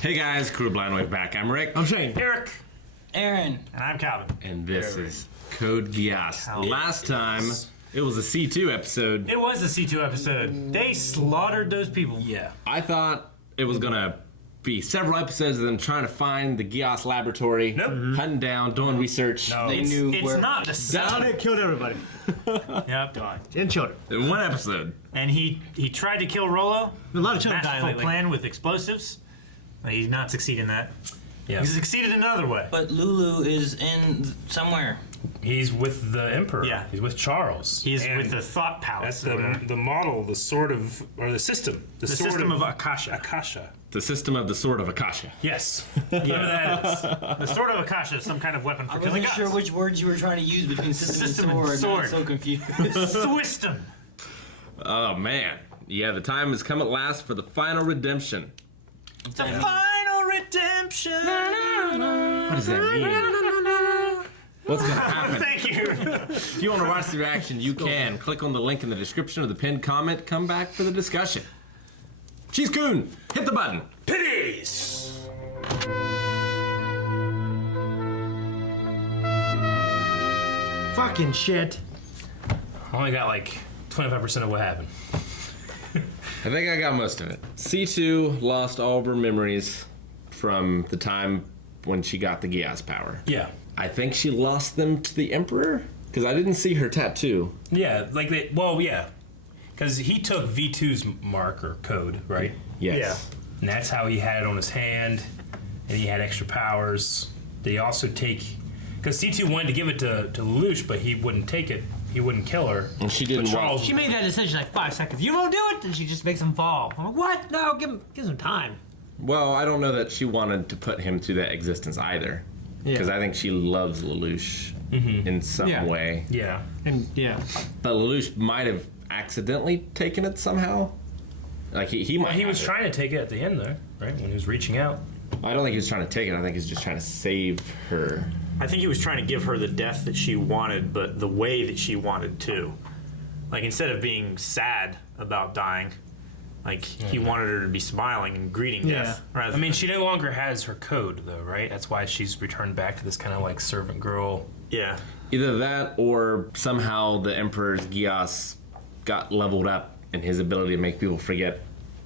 Hey guys, Kuro Blindwave back. I'm Rick. I'm Shane. Eric. Aaron. And I'm Calvin. And this is Code Geass. Last time, it was a C2 episode. It was a C2 episode. They slaughtered those people. Yeah. I thought it was going to be several episodes of them trying to find the Geass laboratory, hunting down, doing research. No, They knew it's where- not the Down sun. it, killed everybody. Yep. And children. In one episode. And he tried to kill Rolo. A lot of children dying Masterful lately. plan with explosives. He's not succeeding in that. Yeah. He's succeeded another way. But Lulu is in somewhere. He's with the Emperor. Yeah. He's with Charles. He's And with the Thought Palace. That's the model, the sword of, or the system. The sword system of Akasha. Akasha. The system of the Sword of Akasha. Yes. Whatever that is. The Sword of Akasha is some kind of weapon for I killing wasn't gods. sure which words you were trying to use between system and sword. I'm so confused. Swistum. Oh man. Yeah, the time has come at last for the final redemption. The final redemption. What does that mean? What's going to happen? Thank you. If you want to watch the reaction, you can. Click on the link in the description of the pinned comment. Come back for the discussion. Cheese Coon, hit the button. Pities! Fucking shit. I only got like 25% of what happened. I think I got most of it. C2 lost all of her memories from the time when she got the Geass power. Yeah. I think she lost them to the Emperor, because I didn't see her tattoo. Yeah, like they, well, yeah. Because he took V2's mark or code, right? Yes. And that's how he had it on his hand, and he had extra powers. Did he also take... Because C2 wanted to give it to Lelouch, but he wouldn't take it. He wouldn't kill her. And she didn't But Charles... She made that decision like 5 seconds. You won't do it, and she just makes him fall. I'm like, what? No, give him time. Well, I don't know that she wanted to put him through that existence either. Because I think she loves Lelouch in some way. Yeah. And yeah. But Lelouch might have accidentally taken it somehow. Like he might. Well, he have was it. trying to take it at the end, though, right? When he was reaching out. I don't think he was trying to take it. I think he's just trying to save her. I think he was trying to give her the death that she wanted, but the way that she wanted to. Like, instead of being sad about dying, like, he wanted her to be smiling and greeting death. I mean, she no longer has her code, though, right? That's why she's returned back to this kind of like servant girl. yeah. Either that, or somehow the Emperor's Geass got leveled up in his ability to make people forget.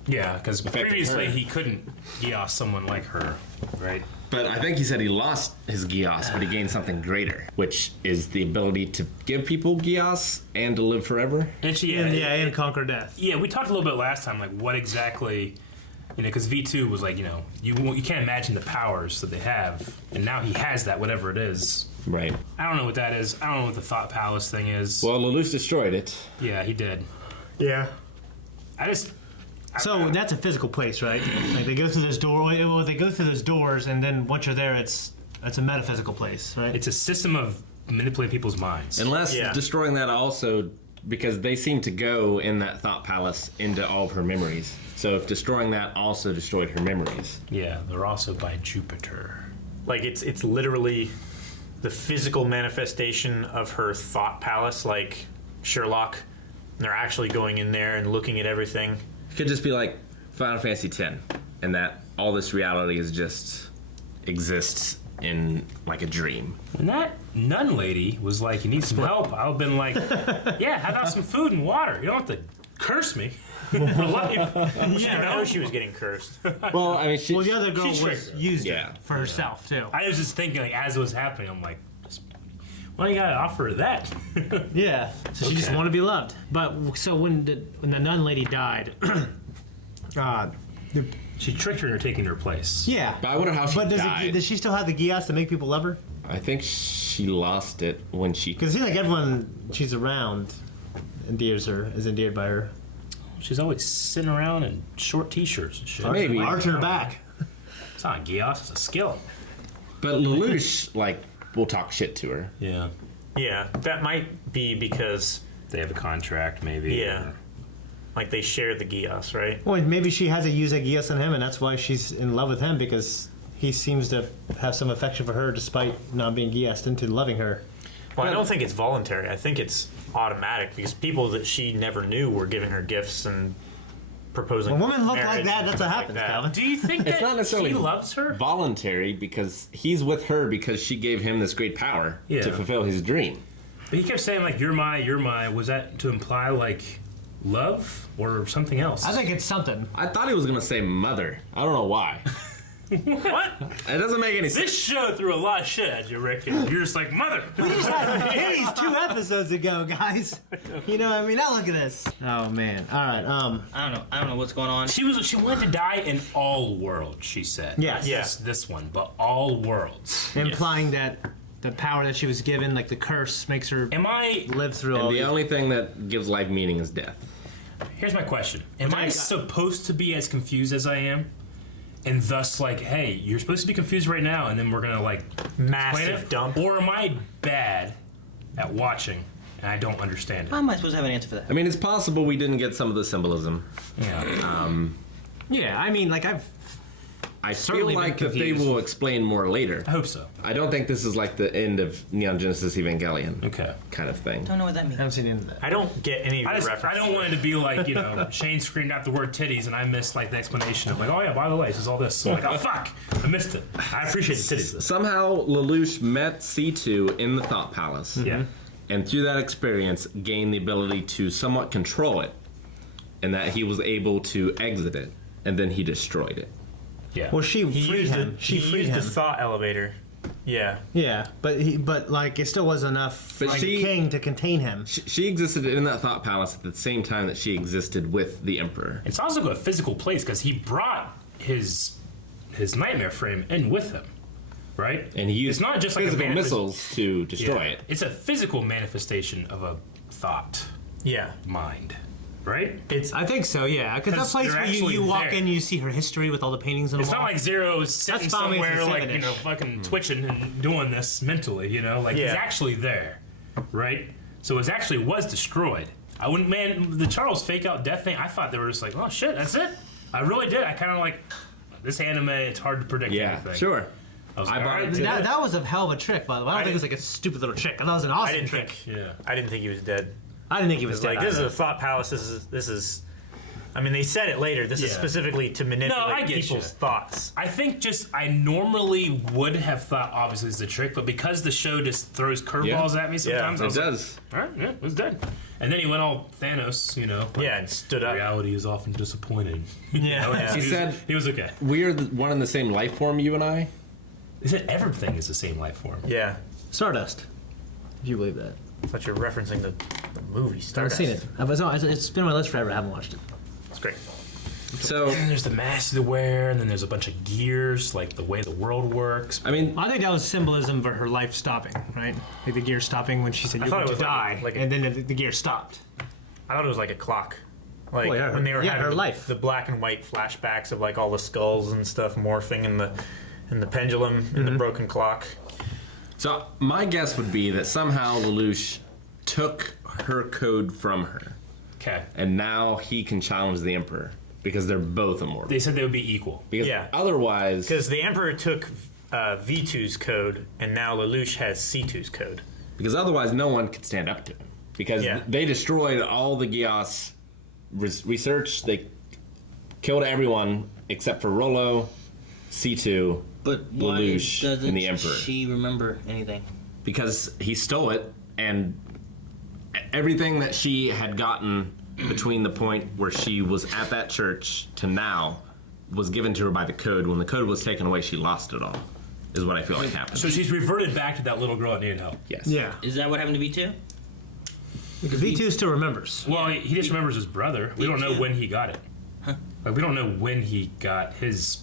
Yeah, because Affected previously her. he couldn't Geass someone like her, right? But I think he said he lost his Geass, but he gained something greater, which is the ability to give people Geass and to live forever. And she, And conquer death. yeah, we talked a little bit last time, like what exactly, because V2 was like, you can't imagine the powers that they have, and now he has that, whatever it is. Right. I don't know what that is. I don't know what the Thought Palace thing is. Well, Lelouch destroyed it. Yeah, he did. Yeah. So that's a physical place, right? Like they go through this door. Well, they go through those doors, and then once you're there, it's a metaphysical place, right? It's a system of manipulating people's minds. Unless destroying that also, because they seem to go in that thought palace into all of her memories. So if destroying that also destroyed her memories. Yeah, they're also by Jupiter. Like, it's literally the physical manifestation of her thought palace, like Sherlock. They're actually going in there and looking at everything. It could just be like Final Fantasy X, and that all this reality is just exists in like a dream. When that nun lady was like, you need some help, I would have been like, yeah, how about some food and water? You don't have to curse me for life. She didn't know she was getting cursed. Well, I mean, she, Well, the other girl She was triggered. used Yeah. it for herself too. I was just thinking, like, as it was happening, I'm like, why you gotta offer her that? Yeah. So she just wanted to be loved. But so when the nun lady died, She tricked her into taking her place. yeah. But I wonder how she But died. does she still have the Geass to make people love her? I think she lost it when she. Because it seems like everyone she's around endears her, is endeared by her. She's always sitting around in short t-shirts and shit. Maybe. Arching her back. It's not Geass, it's a skill. But Lelouch, like, will talk shit to her. Yeah. Yeah, that might be because, They have a contract, maybe. yeah, like they share the Geass, right? Well, maybe she has a use of Geass on him, and that's why she's in love with him, because he seems to have some affection for her despite not being Geassed into loving her. Well, I don't think it's voluntary. I think it's automatic because people that she never knew were giving her gifts and proposing. When women look like marriage that, and that's what stuff happens, like that. Calvin. Do you think It's that not necessarily he loves her? voluntary because he's with her because she gave him this great power Yeah. to fulfill his dream. But he kept saying like, "You're my." Was that to imply like love or something else? I think it's something. I thought he was going to say mother. I don't know why. What? It doesn't make any sense. This show threw a lot of shit at you, Rick. And you're just like, mother. We just had some titties 2 episodes ago, guys. You know what I mean? Now look at this. Oh man. All right. I don't know what's going on. She wanted to die in all worlds. She said. Yes. Yes. This one, but all worlds. Implying that the power that she was given, like the curse, makes her Am I? live through all And the these. only thing that gives life meaning is death. Here's my question: Am I supposed to be as confused as I am? And thus, like, hey, you're supposed to be confused right now, and then we're gonna like explain Massive it? dump. Or am I bad at watching and I don't understand How it? am I supposed to have an answer for that? I mean, it's possible we didn't get some of the symbolism. Yeah. Yeah, I mean, like I Certainly feel been like that they confused. will explain more later. I hope so. I don't think this is like the end of Neon Genesis Evangelion Okay. kind of thing. Don't know what that I means. haven't seen any of that. I don't get any I reference. don't want it to be like, you know, Shane screamed out the word titties and I missed like the explanation of like, oh yeah, by the way, this is all this. So I'm like, oh fuck, I missed it. I appreciate the titties. Somehow Lelouch met C2 in the Thought Palace. Yeah. And through that experience gained the ability to somewhat control it. And that he was able to exit it. And then he destroyed it. Yeah. Well, she He freed used him. She he freed used him. the thought elevator. Yeah. Yeah, but like it still wasn't enough But for she- the king to contain him. She existed in that Thought Palace at the same time that she existed with the Emperor. It's also a physical place because he brought his nightmare frame in with him, right? And he used it's not just like physical a missiles to destroy Yeah. it. It's a physical manifestation of a thought Yeah. mind, right? I think so, yeah. Because that 'Cause place they're where you actually walk there. in, you see her history with all the paintings on the It's wall. not like Zero is sitting Final Fantasy somewhere like, you VII-ish. know, fucking twitching and doing this mentally, you know? Like, he's Yeah. actually there, right? So it actually was destroyed. I wouldn't, man, the Charles fake out death thing, I thought they were just like, oh shit, that's it? I really did. I kind of like, this anime, it's hard to predict Yeah, anything. sure. I was I like, bought all it right, too. that was a hell of a trick, by the way. I don't think it was like a stupid little trick. I thought it was an awesome I didn't trick. think. Yeah. I didn't think he was dead. I didn't think he was Like dead. this is either. a thought palace. This is. I mean, they said it later. This is Yeah. specifically to manipulate I get people's you. thoughts. I think I normally would have thought obviously it's a trick, but because the show just throws curveballs at me sometimes, I It was like, does. all right, yeah, it was dead. And then he went all Thanos, you know. Yeah, and stood up. Reality is often disappointing. Yeah. He said, he was okay. we are one and the same life form, you and I. He said everything is the same life form. Yeah. Stardust. If you believe that. I thought you were referencing the movie I haven't Stardust. seen it. It's been on my list forever. I haven't watched it. It's great. So, And then there's the mask to wear, and then there's a bunch of gears, like the way the world works. I mean, I think that was symbolism for her life stopping, right? Like the gear stopping when she said you're thought going it to was die, like and then the gear stopped. I thought it was like a clock. Like Well, yeah, when they were yeah, having her life. the black and white flashbacks of like all the skulls and stuff morphing in the pendulum in the broken clock. so my guess would be that somehow Lelouch took her code from her, Okay. and now he can challenge the Emperor because they're both immortal. They said they would be equal. Because Yeah. otherwise, Because the Emperor took V2's code, and now Lelouch has C2's code. no one could stand up to him because Yeah. they destroyed all the Geass research. They killed everyone except for Rollo, C2, But why Lelouch, doesn't and the Emperor. she remember anything? because he stole it, and everything that she had gotten between the point where she was at that church to now was given to her by the code. When the code was taken away, she lost it all, is what I feel like happened. So she's reverted back to that little girl that needed help. Yes. Yeah. Is that what happened to V2? Because V2 still remembers. Well, he just remembers his brother. We don't know too. when he got it. Like we don't know when he got his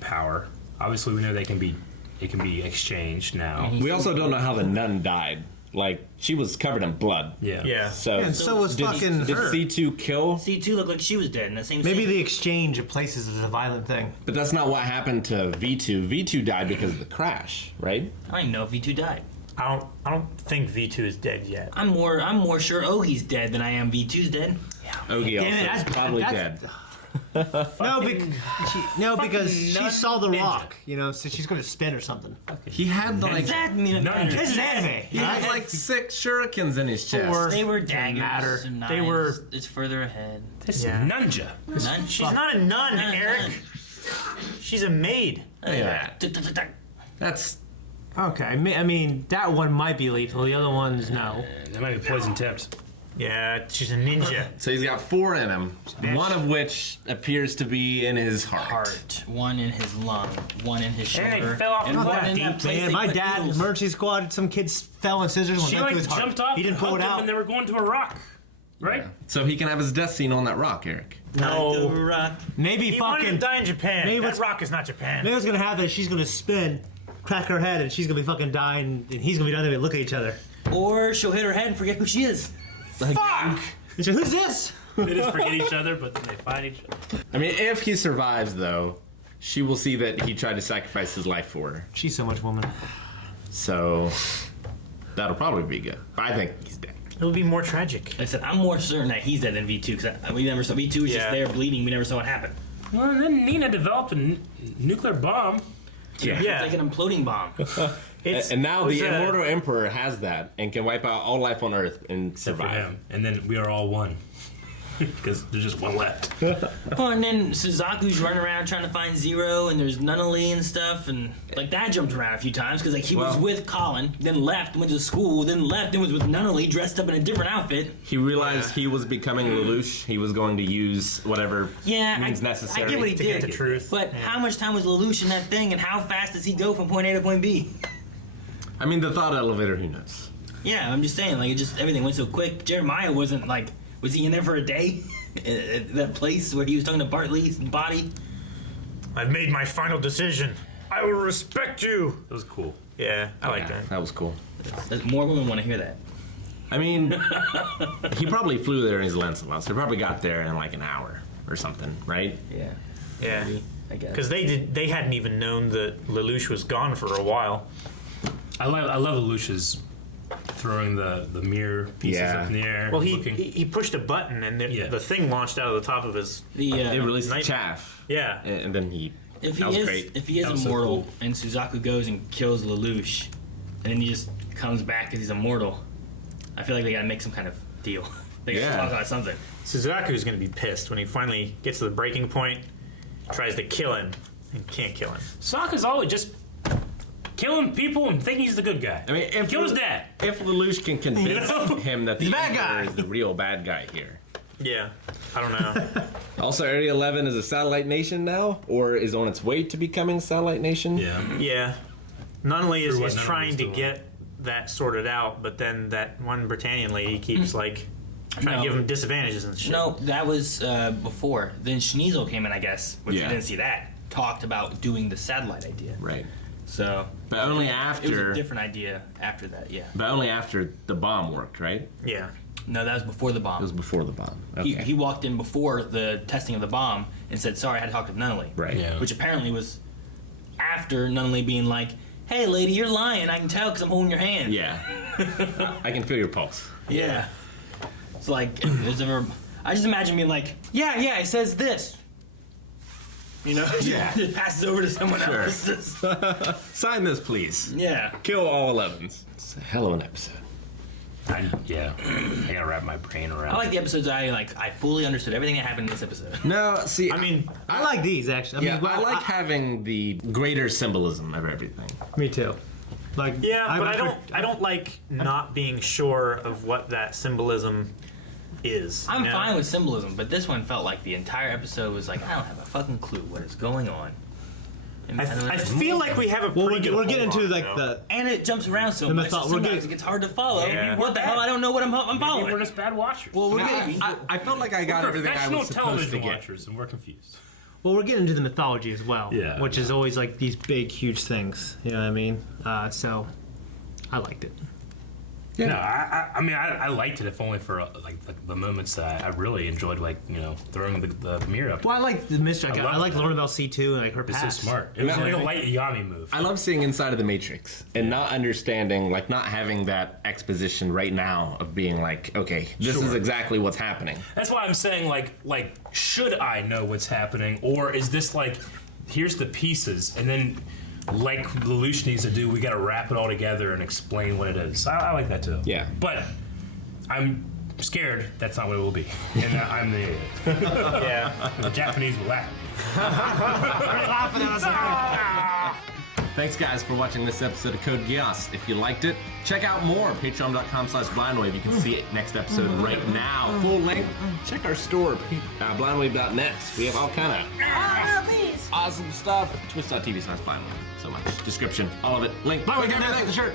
power. Obviously, we know it can be exchanged now. We also don't know how the nun died. Like, she was covered in blood. Yeah. Yeah. So, And so was fucking did her. C2 kill? C2 looked like she was dead in the same Maybe scene. the exchange of places is a violent thing. But that's not what happened to V2. V2 died because of the crash, right? I don't even know if V2 died. I don't think V2 is dead yet. I'm more sure Ogi's dead than I am V2's dead. Ogi Damn it, also is probably that's- dead. Because she nun saw the ninja. rock, so she's going to spin or something. He had like This is anime. he had like 6 shurikens in his chest. They were daggers. And They were- It's further ahead. This Yeah. ninja. None. She's not a nun, Eric. She's a maid. Yeah. That's Okay, I mean, that one might be lethal. The other one's no. That might be poison tipped. Yeah, she's a ninja. so he's got 4 in him. One of which appears to be in his heart. One in his lung, one in his shoulder, And they fell off and not one that in deep, that place Man, they my put dad, needles. emergency squad, some kids fell in scissors and She went like through his heart. jumped off He didn't and pull it hooked him out. and they were going to a rock. Right? So he can have his death scene on that rock, Eric. No. Rock. Maybe He wanted to fucking. die in Japan. Maybe That what's- rock is not Japan. Maybe what's gonna happen is she's gonna spin, crack her head, and she's gonna be fucking dying, and he's gonna be down there and look at each other. Or she'll hit her head and forget who she is. Fuck! And she, who's this? They just forget each other, but then they find each other. I mean, if he survives, though, she will see that he tried to sacrifice his life for her. She's so much woman. So that'll probably be good. I think he's dead. It'll be more tragic. Like I said, I'm more certain that he's dead than V2 because we never saw V2 was just Yeah. there bleeding. We never saw what happened. Well, and then Nina developed a nuclear bomb. Yeah. Yeah. It's like an imploding bomb. It's, And now it was, the Immortal Emperor has that and can wipe out all life on Earth and Except for survive. him. And then we are all one. Because there's just one left. Oh, and then Suzaku's running around trying to find Zero, and there's Nunnally and stuff, and like that jumped around a few times because like he was Well- with Colin, then left, went to school, then left, and was with Nunnally dressed up in a different outfit. He realized he was becoming Lelouch. He was going to use whatever Yeah, means I necessary. get what he to get did, the truth. but how much time was Lelouch in that thing, and how fast does he go from point A to point B? I mean, the thought elevator, who knows? Yeah, I'm just saying, like it just everything went so quick. Jeremiah wasn't like, was he in there for a day? At that place where he was talking to Bartley's body. I've made my final decision. I will respect you. That was cool. Yeah, I like that. That was cool. More women want to hear that. I mean, he probably flew there in his Lancelot, so he probably got there in like an hour or something, right? Yeah, Yeah. maybe, I guess. Because they hadn't even known that Lelouch was gone for a while. I love Lelouch's throwing the mirror pieces Yeah. up in the air. Well, looking. he pushed a button and Yeah. the thing launched out of the top of his. The It released the Night- chaff. Yeah. And then he. if he that was is great. if he is That was so immortal cool. and Suzaku goes and kills Lelouch, and then he just comes back because he's immortal, I feel like they gotta make some kind of deal. They gotta Yeah. talk about something. Suzaku's going to be pissed when he finally gets to the breaking point, tries to kill him, and can't kill him. Sokka's always just killing people and thinking he's the good guy. I mean, if Kill his dad. If Lelouch can convince him that the He's a bad Emperor guy. is the real bad guy here. Yeah, I don't know. Also, Area 11 is a satellite nation now, or is on its way to becoming a satellite nation. Yeah. Yeah. Nunnally is, Sure, what is Nunnally's trying to doing. get that sorted out, but then that one Britannian lady keeps like trying No. to give him disadvantages and shit. No, that was before. Then Shinizo came in, I guess, which Yeah. you didn't see that. Talked about doing the satellite idea. Right. So But only it was after. a different idea after that. Yeah. But only after the bomb worked, right? Yeah. No, that was before the It bomb. was before the bomb. Okay. He walked in before the testing of the bomb and said, "Sorry, I had to talk to Nunnally." right. Yeah. Which apparently was after Nunnally being like, "Hey, lady, you're lying. I can tell because I'm holding your hand." Yeah. I can feel your pulse. Yeah. It's like, if there's ever, I just imagine being like, yeah, it says this. You know, Yeah. just passes over to someone Sure. else. Just- Sign this, please. yeah. Kill all 11s. It's a hell of an episode. I gotta wrap my brain around I like it. the episodes I fully understood everything that happened in this episode. No, see, I mean, I like these actually. I like having the greater symbolism of everything. Me too. Like yeah, but I don't like not being sure of what that symbolism is. I'm you know? fine with symbolism, but this one felt like the entire episode was like, I don't have a fucking clue what is going on. And, I feel like we have a Well, pretty good we're getting hold into on it, like though. the and it jumps around so The much. mytho- that we're sometimes getting- it gets hard to follow. Yeah. What the hell? I don't know what I'm Maybe following. we're just bad watchers. Well, we're getting. I felt like I got everything I Professional was supposed to television get. watchers, and we're confused. well, we're getting into the mythology as well. Yeah. Which is always like these big, huge things. You know what I mean? So I liked it. No, I mean, I liked it, if only for like the moments that I really enjoyed, like throwing the mirror up. Well, I like the mystery. I like that. learning about C2 and like her It's so past. smart. It was like a light Yami move. I love seeing inside of the Matrix and not understanding, like not having that exposition right now of being like, okay, this is exactly what's happening. That's why I'm saying, like, should I know what's happening, or is this like, here's the pieces, and then, like Lelouch needs to do, we got to wrap it all together and explain what it is. I like that too. Yeah. But I'm scared that's not what it will be, and that I'm the idiot. Yeah. The Japanese will laugh. Thanks, guys, for watching this episode of Code Geass. If you liked it, check out more. Patreon.com/blindwave. You can see it next episode right now. Full length. Check our store, blindwave.net. We have all kind of awesome stuff. Twitch.tv/blindwave. So much. Description, all of it. Link. Blindwave, the shirt.